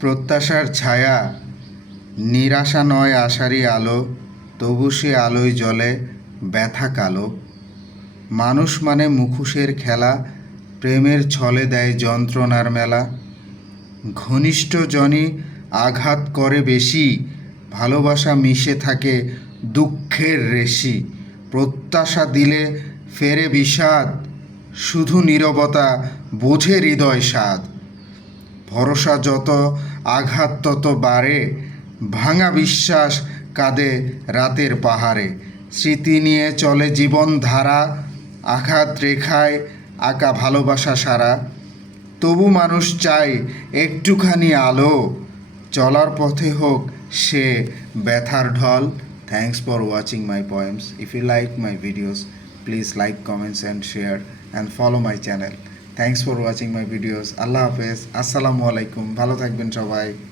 প্রত্যাশার ছায়া, নিরাশা নয় আশারই আলো, তবু সে আলোয় জ্বলে ব্যথা কালো। মানুষ মানে মুখোশের খেলা, প্রেমের ছলে দেয় যন্ত্রণার মেলা। ঘনিষ্ঠ জনই আঘাত করে বেশি, ভালোবাসা মিশে থাকে দুঃখের রেশি। প্রত্যাশা দিলে ফেরে বিষাদ, শুধু নীরবতা বোঝে হৃদয় স্বাদ। ভরসা যত আঘাত তত বাড়ে, ভাঙা বিশ্বাস কাঁদে রাতের পাহাড়ে। স্মৃতি নিয়ে চলে জীবন ধারা, আঘাত রেখায় আঁকা ভালোবাসা সারা। তবু মানুষ চায় একটুখানি আলো, চলার পথে হোক সে ব্যথার ঢল। Thanks for watching my poems. If you like my videos, please like, comments and share and follow my channel. Thanks for watching my videos. আল্লাহ হাফেজ, আসসালামু আলাইকুম, ভালো থাকবেন সবাই।